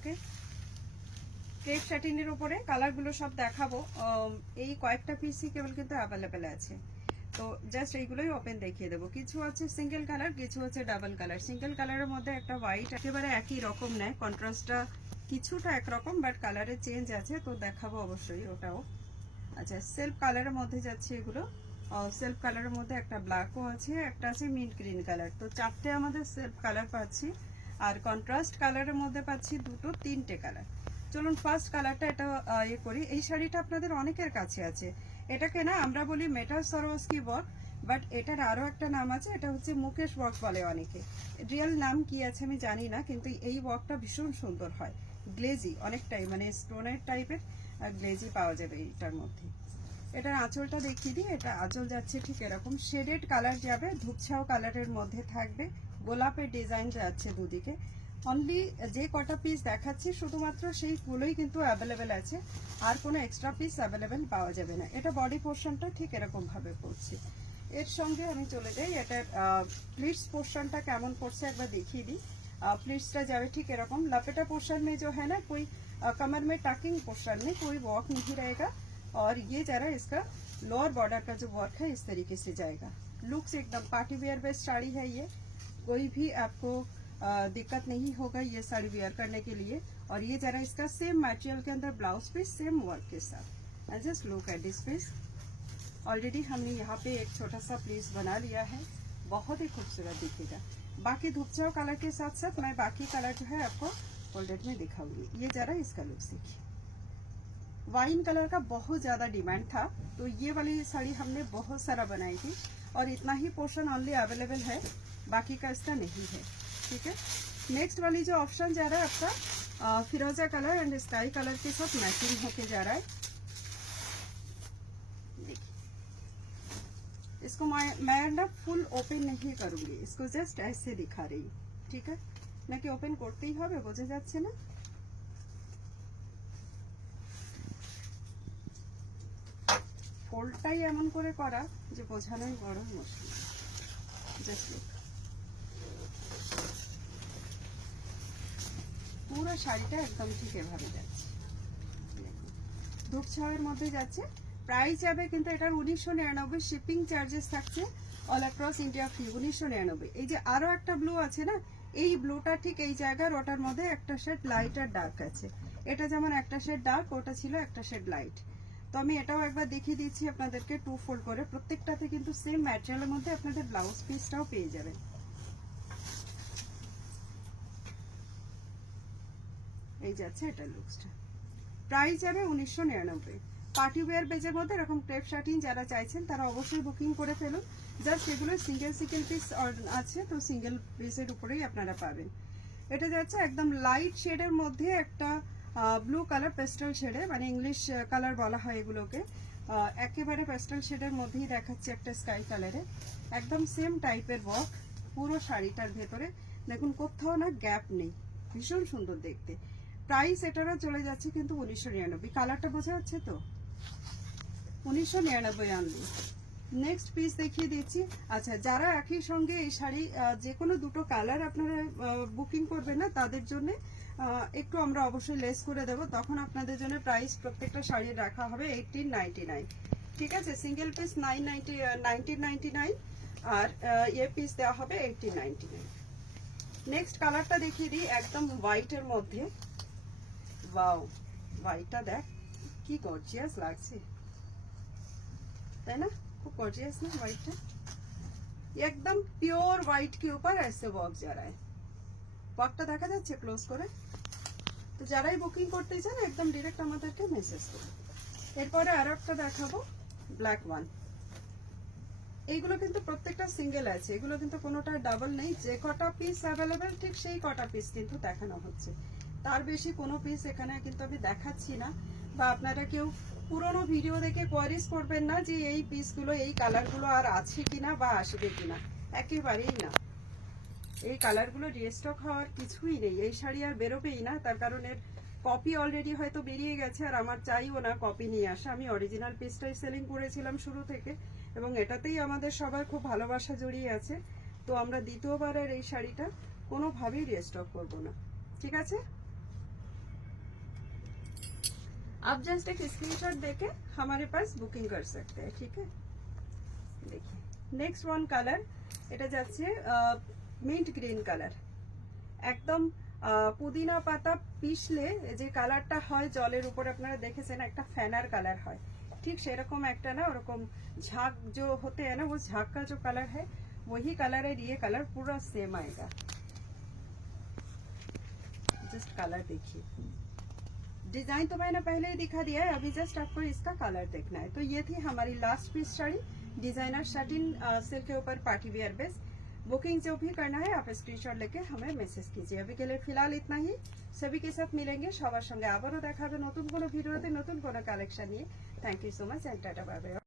ওকে, crepe স্যাটিনের উপরে কালারগুলো সব দেখাবো। এই কয়েকটা পিসই কেবল কিন্তু অ্যাভেলেবেল আছে, তো জাস্ট এইগুলোই ওপেন দেখিয়ে দেবো। কিছু আছে সিঙ্গেল কালার, কিছু আছে ডাবল কালার। সিঙ্গেল কালারের মধ্যে একটা হোয়াইট, একেবারে একই রকম নেয়, কন্ট্রাস্টটা কিছুটা একরকম বাট কালারের চেঞ্জ আছে, তো দেখাবো অবশ্যই ওটাও। আচ্ছা, সেলফ কালারের মধ্যে যাচ্ছে এগুলো। সেলফ কালারের মধ্যে একটা ব্ল্যাকও আছে, একটা আছে মিন্ট গ্রিন কালার। তো চারটে আমাদের সেলফ কালার পাচ্ছি, আর কন্ট্রাস্ট কালারের মধ্যে পাচ্ছি তিনটে কালার। চলুন ফার্স্ট কালারটা এটা ইয়ে করি। এই শাড়িটা আপনাদের অনেকের কাছে আছে, এটাকে না আমরা বলি মেটাল সরোস্কি ওয়ার্ক, বাট এটার আরও একটা নাম আছে, এটা হচ্ছে মুকেশ ওয়ার্ক বলে অনেকে। রিয়েল নাম কি আছে আমি জানি না, কিন্তু এই ওয়ার্কটা ভীষণ সুন্দর হয়, গ্লেজি অনেকটাই, মানে স্টোনের টাইপের গ্লেজি পাওয়া যাবে এইটার মধ্যে। এটার আঁচলটা দেখিয়ে দিই। এটা আঁচল যাচ্ছে ঠিক এরকম শেডেড কালার যাবে, ধূপছাও কালারের মধ্যে থাকবে, গোলাপের ডিজাইন যাচ্ছে দুদিকে। অনলি যে কটা পিস দেখাচ্ছি শুধুমাত্র সেইগুলোই কিন্তু অ্যাভেলেবেল আছে, আর কোনো এক্সট্রা পিস অ্যাভেলেবেল পাওয়া যাবে না। এটা বডি পোর্শনটা ঠিক এরকম ভাবে পড়ছে। এর সঙ্গে আমি চলে যাই, এটার প্লিটস পোর্শনটা কেমন পড়ছে একবার দেখিয়ে দিই। प्लीट्सটা যাবে ঠিক এরকম। लपेटा पोर्शन में जो है ना कोई कमर में टकिंग पोर्शन में कोई वॉक नहीं रहेगा, और ये जरा इसका लोअर बॉर्डर का जो वर्क है इस तरीके से जाएगा। लुक्स एकदम पार्टी वेयर बेस्ड साड़ी है ये, कोई भी आपको दिक्कत नहीं होगा ये साड़ी वेयर करने के लिए। और ये जरा इसका सेम मटेरियल के अंदर ब्लाउज पीस सेम वर्क के साथ। Just look at this piece. Already हमने यहाँ पे एक छोटा सा प्लीस बना लिया है, बहुत ही खूबसूरत दिखेगा। बाकी धूपचाव कलर के साथ साथ मैं बाकी कलर जो है आपको फोल्डेड में दिखाऊंगी। ये जरा इसका लुक देखिए, वाइन कलर का बहुत ज़्यादा डिमांड था, तो ये वाली साड़ी हमने बहुत सारा बनाई थी, और इतना ही पोर्शन ओनली अवेलेबल है, बाकी का इसका नहीं है। ठीक है, नेक्स्ट वाली जो ऑप्शन जा रहा है आपका फिरोजा कलर एंड स्काई कलर के साथ मैचिंग होके जा रहा है। इसको मैं ना फुल ओपन नहीं करूंगी, इसको जस्ट ऐसे दिखा रही हूँ। ठीक है, मैं कि ओपन करते ही হবে, বোঝা যাচ্ছে না? ফোল্ডটাই এমন করে করা যে বোঝানোই বড় মুশকিল। জাস্ট লুক, পুরো শাড়িটা একদম ঠিক এভাবে যাচ্ছে, ধূপছাওয়ার মধ্যে যাচ্ছে। প্রাইস যাবে কিন্তু এটার 1999, শিপিং চার্জেস থাকছে অল অ্যাক্রস ইন্ডিয়া ফ্রি 1999। এই যে আরো একটা ব্লু আছে না, এই ব্লুটা ঠিক এই জায়গার, ওটার মধ্যে একটা শেড লাইট আর ডার্ক আছে। এটা যেমন একটা শেড ডার্ক, ওটা ছিল একটা শেড লাইট। তো আমি এটাও একবার দেখিয়ে দিচ্ছি আপনাদেরকে টু ফোল্ড করে। প্রত্যেকটাতে কিন্তু সেম ম্যাটেরিয়ালের মধ্যে আপনাদের ব্লাউজ পিসটাও পেয়ে যাবেন। এই যাচ্ছে এটা লুকসটা। প্রাইস যাবে 1999। পার্টি ওয়্যার বেজের মধ্যে এরকম ক্রেপ শার্টিন যারা চাইছেন তারা অবশ্যই বুকিং করে ফেলুন। জাস্ট এগুলো সিঙ্গেল পিস আছে, তো সিঙ্গেল পিসের উপরেই আপনারা পাবেন। এটা যাচ্ছে একদম লাইট শেডের মধ্যে একটা ব্লু কালার, পেস্টাল শেডে, মানে ইংলিশ কালার বলা হয় এগুলোকে। একেবারে পেস্টাল শেডের মধ্যেই দেখাচ্ছে একটা স্কাই কালারে, একদম সেম টাইপের ওয়ার্ক পুরো শাড়িটার ভেতরে। দেখুন কোথাও না গ্যাপ নেই, ভীষণ সুন্দর দেখতে। প্রাইস এটারও চলে যাচ্ছে কিন্তু 1999। কালারটা বোঝা যাচ্ছে তো, 1999 আনলি। নেক্সট পিস দেখিয়ে দিচ্ছি। আচ্ছা, যারা একই সঙ্গে এই শাড়ি যে কোনো দুটো কালার আপনারা বুকিং করবেন না, তাদের জন্য একটু আমরা অবশ্যই লেস করে দেবো, তখন আপনাদের জন্য প্রাইস প্রত্যেকটা শাড়ির রাখা হবে 1899। ঠিক আছে, সিঙ্গেল পিস 1999, আর এ পিস দেওয়া হবে 1899। নেক্সট কালারটা দেখিয়ে দিই, একদম হোয়াইটের মধ্যে। ওয়াও, হোয়াইটটা দেখ কি গর্জিয়াস লাগছে, তাই না? खूब गॉर्जियस ना व्हाइट है, एकदम प्योर व्हाइट के ऊपर ऐसे वर्क जा रहा है। ওয়ার্কটা দেখা যাচ্ছে ক্লোজ করে। তো যারাই বুকিং করতে চান একদম ডাইরেক্ট আমাদেরকে মেসেজ করুন। এরপরে আরো একটা দেখাবো, ব্ল্যাক ওয়ান। এইগুলো কিন্তু প্রত্যেকটা সিঙ্গেল আছে, এগুলো কিন্তু কোনোটা ডাবল নেই। যে কটা পিস অ্যাভেলেবেল ঠিক সেই কটা পিস কিন্তু দেখানো হচ্ছে, তার বেশি কোনো পিস এখানে কিন্তু আমি দেখাচ্ছি না। বা আপনারা কেউ পুরোনো ভিডিও দেখে কোয়ারিজ করবেন না যে এই পিসগুলো, এই কালারগুলো আর আছে কিনা বা আসবে কিনা, একেবারেই না। এই কালারগুলো রিস্টক হওয়ার কিছুই নেই, এই শাড়ি আর বেরোবেই না। তার কারণ এর কপি অলরেডি হয়তো বেরিয়ে গেছে, আর আমার চাইও না কপি নিয়ে আসা। আমি অরিজিনাল পিসটাই সেলিং করেছিলাম শুরু থেকে, এবং এটাতেই আমাদের সবার খুব ভালোবাসা জড়িয়ে আছে। তো আমরা দ্বিতীয়বারের এই শাড়িটা কোনোভাবেই রিস্টক করব না। ঠিক আছে, आप जस्ट एक स्क्रीनशॉट देके हमारे पास बुकिंग कर सकते हैं, ठीक है। देखिए नेक्स्ट वन কালার, এটা যাচ্ছে মিন্ট গ্রিন কালার, একদম পুদিনা পাতা পিষলে যে কালারটা হয় জলের উপর আপনারা দেখেছেন একটা ফ্যানার কালার হয়, ठीक সেরকম একটা না, ওরকম झाग जो होते हैं ना वो झाग का जो कलर है वही कलर है। ये कलर पूरा सेम आएगा, जस्ट कलर देखिए। डिजाइन तो मैंने पहले ही दिखा दिया है, अभी जस्ट आपको इसका कलर देखना है। तो ये थी हमारी लास्ट पीस साड़ी, डिजाइनर शर्टिन सिल्क के ऊपर पार्टी वेयर बेस। बुकिंग जो भी करना है आप स्क्रीनशॉट लेके हमें मैसेज कीजिए। अभी के लिए फिलहाल इतना ही, सभी के साथ मिलेंगे সবার সঙ্গে আবারও দেখা হবে নতুন কোনো ভিডিওতে নতুন কোনো কালেকশন নিয়ে। Thank you so much and tata bye by.